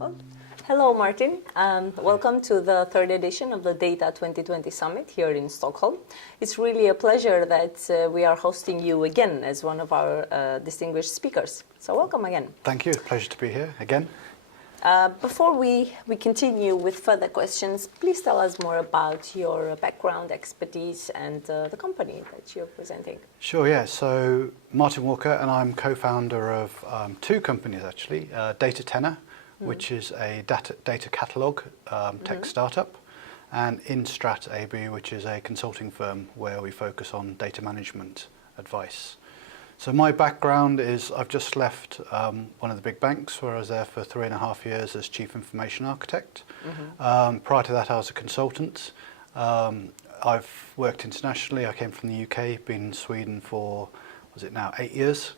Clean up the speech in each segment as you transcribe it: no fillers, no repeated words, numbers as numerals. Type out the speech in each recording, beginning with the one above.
Well, hello, Martin. Welcome to the third edition of the Data 2020 Summit here in Stockholm. It's really a pleasure that we are hosting you again as one of our distinguished speakers. So welcome again. Thank you. Pleasure to be here again. Before we continue with further questions, please tell us more about your background, expertise, and the company that you're presenting. Sure, yeah. So Martin Walker, and I'm co-founder of two companies actually, Datatenor, which is a data catalog tech startup, and Instrat AB, which is a consulting firm where we focus on data management advice. So my background is I've just left one of the big banks where I was there for 3.5 years as Chief Information Architect. Prior to that I was a consultant. I've worked internationally. I came from the UK, been in Sweden for, was it now, 8 years.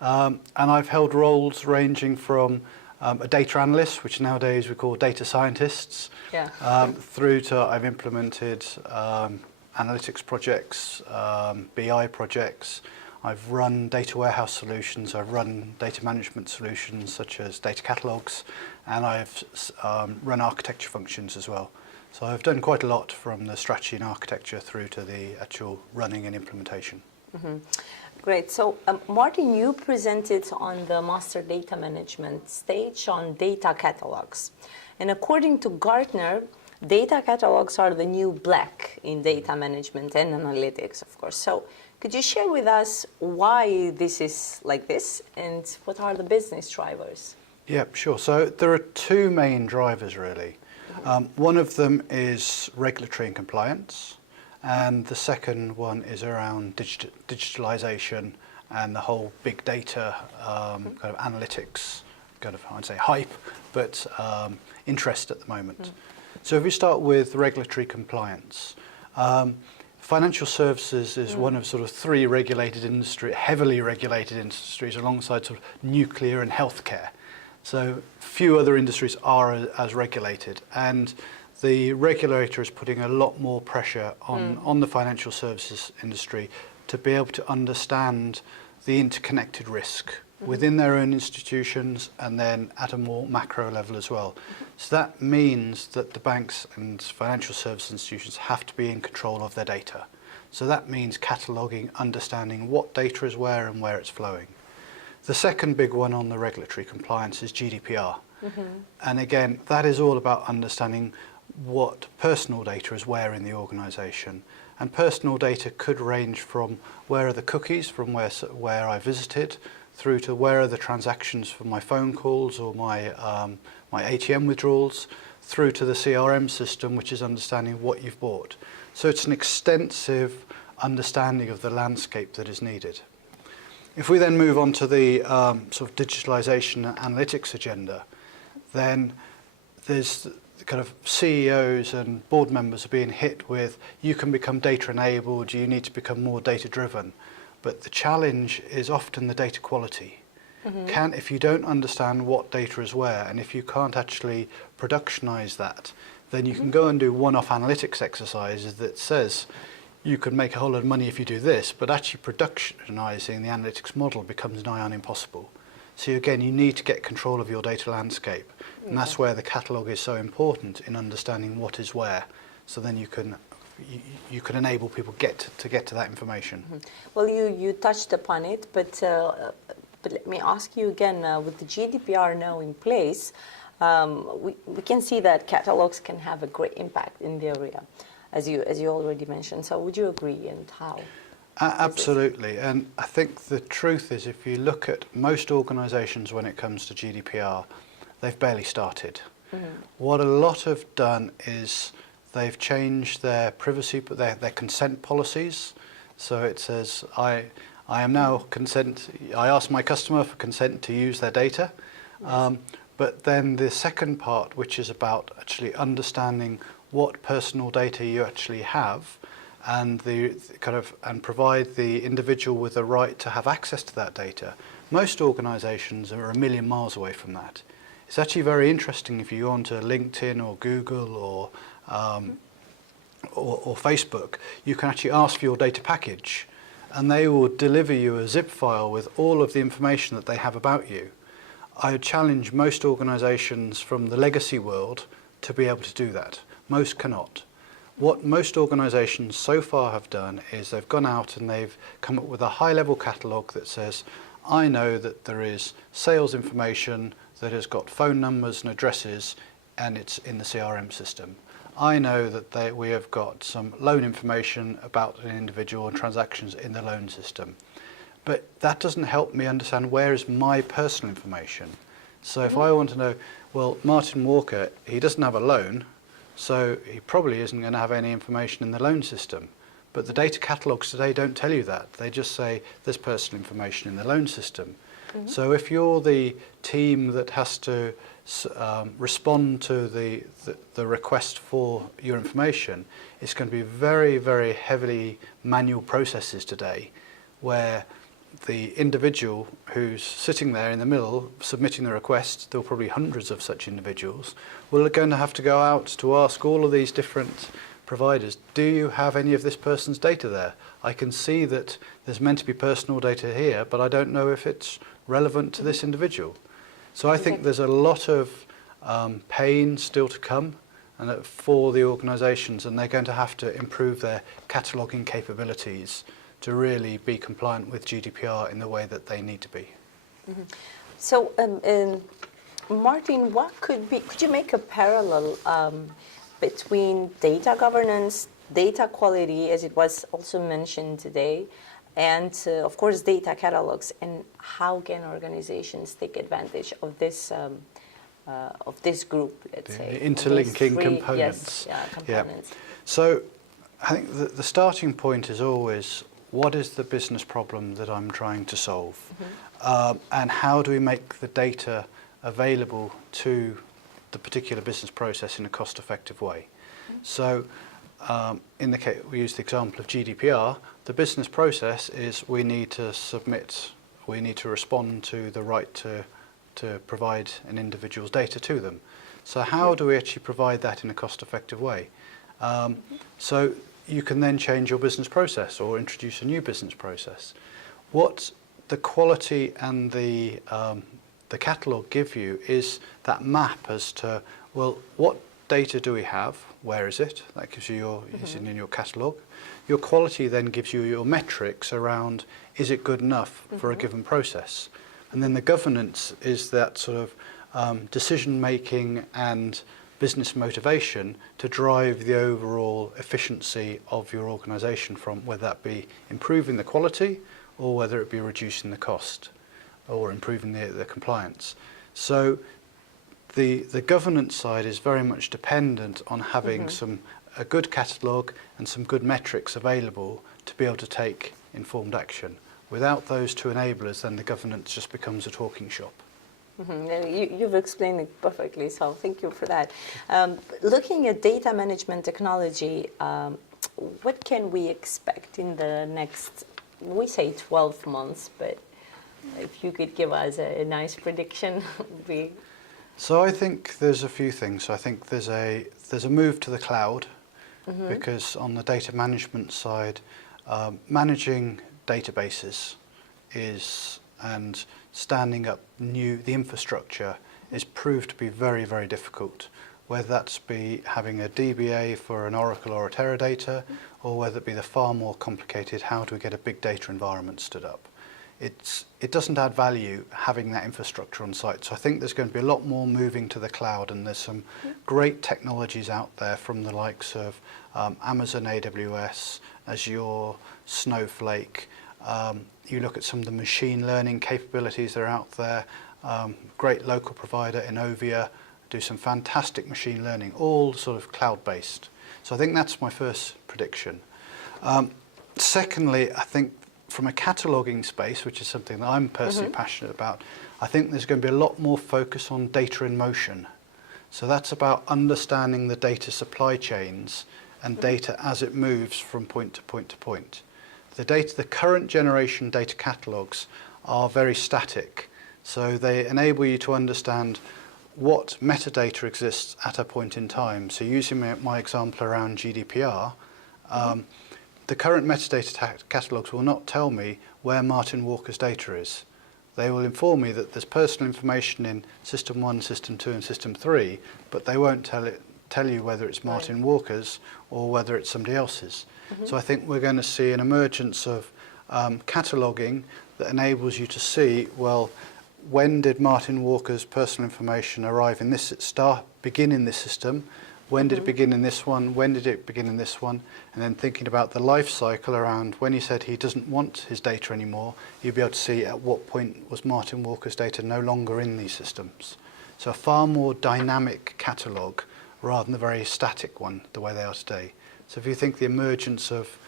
And I've held roles ranging from a data analyst, which nowadays we call data scientists, through to I've implemented analytics projects, BI projects. I've run data warehouse solutions, I've run data management solutions such as data catalogs, and I've run architecture functions as well. So I've done quite a lot from the strategy and architecture through to the actual running and implementation. Great. So, Martin, you presented on the master data management stage on data catalogs. And according to Gartner, data catalogs are the new black in data management and analytics, of course. So, could you share with us why this is like this and what are the business drivers? Yeah, sure. So there are two main drivers really. One of them is regulatory and compliance, and the second one is around digitalization and the whole big data kind of analytics, kind of, I'd say hype, but interest at the moment. So if we start with regulatory compliance, financial services is one of sort of three regulated industry, heavily regulated industries alongside sort of nuclear and healthcare. So few other industries are as regulated, and the regulator is putting a lot more pressure on the financial services industry to be able to understand the interconnected risk within their own institutions and then at a more macro level as well. So that means that the banks and financial service institutions have to be in control of their data. So that means cataloguing, understanding what data is where and where it's flowing. The second big one on the regulatory compliance is GDPR. And again, that is all about understanding what personal data is where in the organisation. And personal data could range from where are the cookies from where I visited, through to where are the transactions for my phone calls or my ATM withdrawals, through to the CRM system, which is understanding what you've bought. So it's an extensive understanding of the landscape that is needed. If we then move on to the sort of digitalization and analytics agenda, then there's kind of CEOs and board members are being hit with, you can become data enabled, you need to become more data driven. But the challenge is often the data quality. If you don't understand what data is where, and if you can't actually productionize that, then you can go and do one-off analytics exercises that says you can make a whole lot of money if you do this, but actually productionizing the analytics model becomes nigh on impossible. So again, you need to get control of your data landscape, and that's where the catalogue is so important in understanding what is where. So then you can enable people to get to that information. Well, you touched upon it, but let me ask you again. With the GDPR now in place, we can see that catalogs can have a great impact in the area, as you already mentioned. So would you agree, and how? Absolutely, and I think the truth is if you look at most organisations when it comes to GDPR, they've barely started. What a lot have done is they've changed their privacy, their consent policies. So it says, I am now I ask my customer for consent to use their data. But then the second part, which is about actually understanding what personal data you actually have, and and provide the individual with the right to have access to that data. Most organisations are 1 million miles away from that. It's actually very interesting if you go onto LinkedIn or Google or Facebook, you can actually ask for your data package, and they will deliver you a zip file with all of the information that they have about you. I would challenge most organisations from the legacy world to be able to do that. Most cannot. What most organisations so far have done is they've gone out and they've come up with a high-level catalogue that says, I know that there is sales information that has got phone numbers and addresses and it's in the CRM system. I know that we have got some loan information about an individual and transactions in the loan system. But that doesn't help me understand where is my personal information. So if I want to know, well, Martin Walker, he doesn't have a loan, so he probably isn't going to have any information in the loan system. But the data catalogues today don't tell you that. They just say there's personal information in the loan system. So if you're the team that has to respond to the request for your information, it's going to be very, very heavily manual processes today, where the individual who's sitting there in the middle submitting the request, there are probably hundreds of such individuals, are going to have to go out to ask all of these different providers, do you have any of this person's data there? I can see that there's meant to be personal data here, but I don't know if it's relevant to this individual. So I think there's a lot of pain still to come and for the organisations, and they're going to have to improve their cataloguing capabilities to really be compliant with GDPR in the way that they need to be. So, Martin, could you make a parallel between data governance, data quality, as it was also mentioned today, and of course data catalogs, and how can organizations take advantage of this group, let's say? The interlinking components. Yes, components. Yeah. So I think the starting point is always, what is the business problem that I'm trying to solve? And how do we make the data available to the particular business process in a cost-effective way? So in the case, we use the example of GDPR, the business process is we need to respond to the right to provide an individual's data to them. So how do we actually provide that in a cost-effective way? So you can then change your business process or introduce a new business process. What the quality and the catalogue give you is that map as to, well, what data do we have? Where is it? That gives you is it in your catalogue. Your quality then gives you your metrics around, is it good enough for a given process? And then the governance is that sort of decision making and business motivation to drive the overall efficiency of your organisation, from whether that be improving the quality or whether it be reducing the cost or improving the compliance. So the governance side is very much dependent on having a good catalogue and some good metrics available to be able to take informed action. Without those two enablers, then the governance just becomes a talking shop. You've explained it perfectly, so thank you for that. Looking at data management technology, what can we expect in the next, we say 12 months, but if you could give us a nice prediction, would be... So I think there's a few things. I think there's a move to the cloud, because on the data management side, managing databases and standing up the infrastructure is proved to be very, very difficult, whether that's be having a DBA for an Oracle or a Teradata, or whether it be the far more complicated, how do we get a big data environment stood up? It doesn't add value having that infrastructure on site. So I think there's going to be a lot more moving to the cloud, and there's some great technologies out there from the likes of Amazon AWS, Azure, Snowflake. You look at some of the machine learning capabilities that are out there. Great local provider, Innovia, do some fantastic machine learning, all sort of cloud-based. So I think that's my first prediction. Secondly, I think from a cataloguing space, which is something that I'm personally passionate about, I think there's going to be a lot more focus on data in motion. So that's about understanding the data supply chains and data as it moves from point to point to point. The current generation data catalogues are very static, so they enable you to understand what metadata exists at a point in time. So using my example around GDPR, the current metadata catalogues will not tell me where Martin Walker's data is. they will inform me that there's personal information in System 1, System 2 and System 3, but they won't tell you whether it's Martin Walker's or whether it's somebody else's. So I think we're going to see an emergence of cataloguing that enables you to see, well, when did Martin Walker's personal information arrive in this begin in this system? When did it begin in this one? When did it begin in this one? And then thinking about the life cycle around when he said he doesn't want his data anymore, you'll be able to see at what point was Martin Walker's data no longer in these systems. So a far more dynamic catalogue rather than the very static one, the way they are today. So if you think the emergence of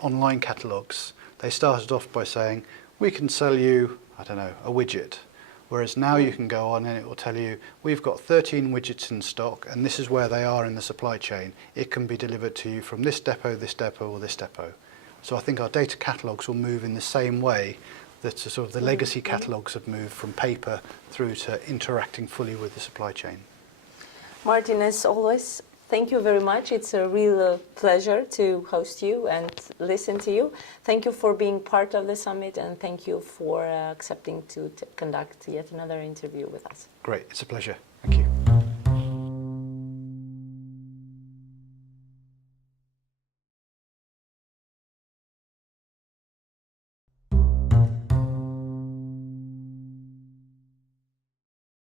online catalogues, they started off by saying, we can sell you, I don't know, a widget. Whereas now you can go on and it will tell you, we've got 13 widgets in stock and this is where they are in the supply chain. It can be delivered to you from this depot, or this depot. So I think our data catalogues will move in the same way that sort of the legacy catalogues have moved from paper through to interacting fully with the supply chain. Martin, as always, thank you very much. It's a real pleasure to host you and listen to you. Thank you for being part of the summit, and thank you for accepting to conduct yet another interview with us. Great, it's a pleasure. Thank you.